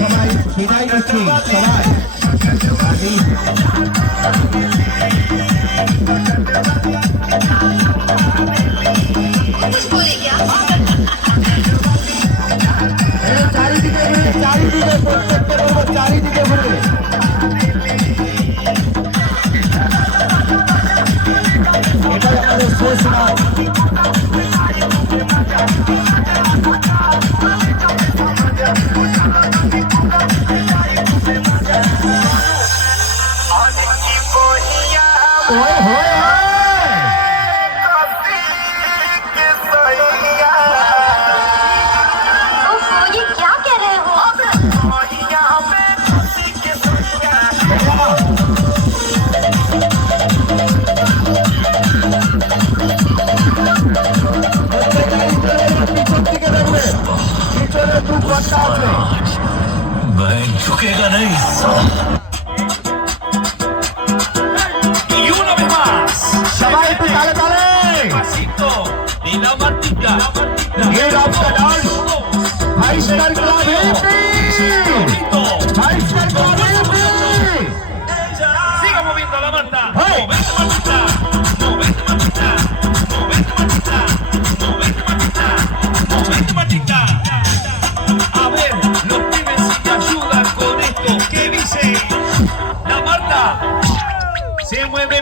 সবাই বিদায় নিচ্ছি সবাই চারিদিকে চারিদিকে প্রত্যেকটা বলবো চারিদিকে ঘুরে এটাই আমাদের শেষ রাত मैं झुकेगा नहीं y una vez más সবাই একটু তালে তালে pasito y la martita Get up the dance. High Star Club High Star Club siga moviendo la manta Hey. movete martita movete martita movete martita movete martita movete martita a ver los pibes si te ayudan con esto que dice la Marta se mueve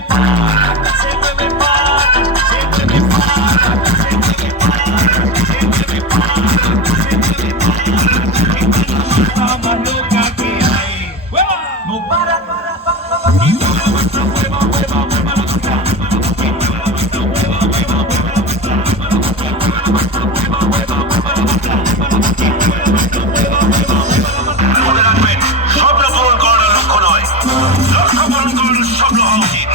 se mueve se mueve la más loca que hay no para y con la Marta mueva mueva mueva la Marta মনে রাখবেন স্বপ্ন পূরণ করার লক্ষ্য নয় লক্ষ্য পূরণ করার স্বপ্ন হওয়া উচিত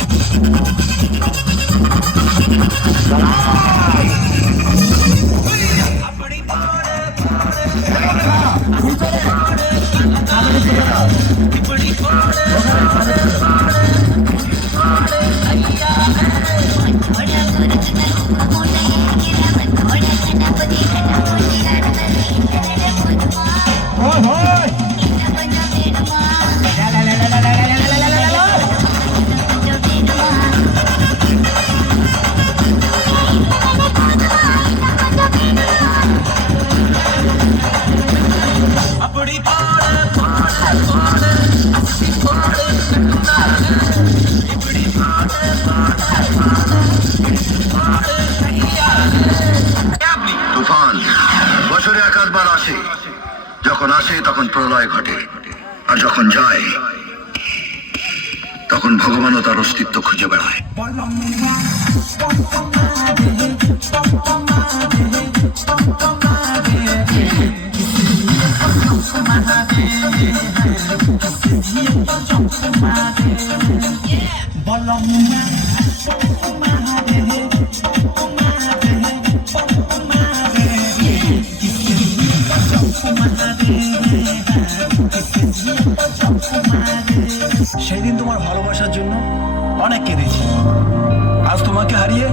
Hoy hoy अपनी पाड़े पाड़े पाड़े अस्सी पाड़े अपनी पाड़े पाड़े पाड़े তুফান বছরে একাধবার আসে যখন আসে তখন প্রলয় ঘটে আর যখন যায় তখন ভগবানও তার অস্তিত্ব খুঁজে বেড়ায় সেদিন তোমার ভালোবাসার জন্য অনেক কেঁদেছি আজ তোমাকে হারিয়ে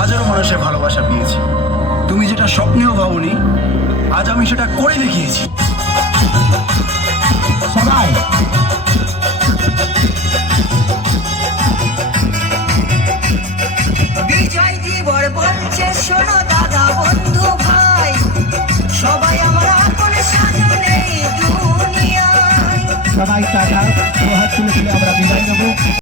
হাজারো মানুষের ভালোবাসা পেয়েছি তুমি যেটা স্বপ্নেও ভাবনি আজ আমি সেটা করে দেখিয়েছি সবাই বিজয় দিবর বলছে শোনো দাদা বন্ধু ভাই সবাই আমরা আপন সাথে দুনিয়ায় সবাই টাটা হাত তুলে তুলে আমরা বিদায় নেবো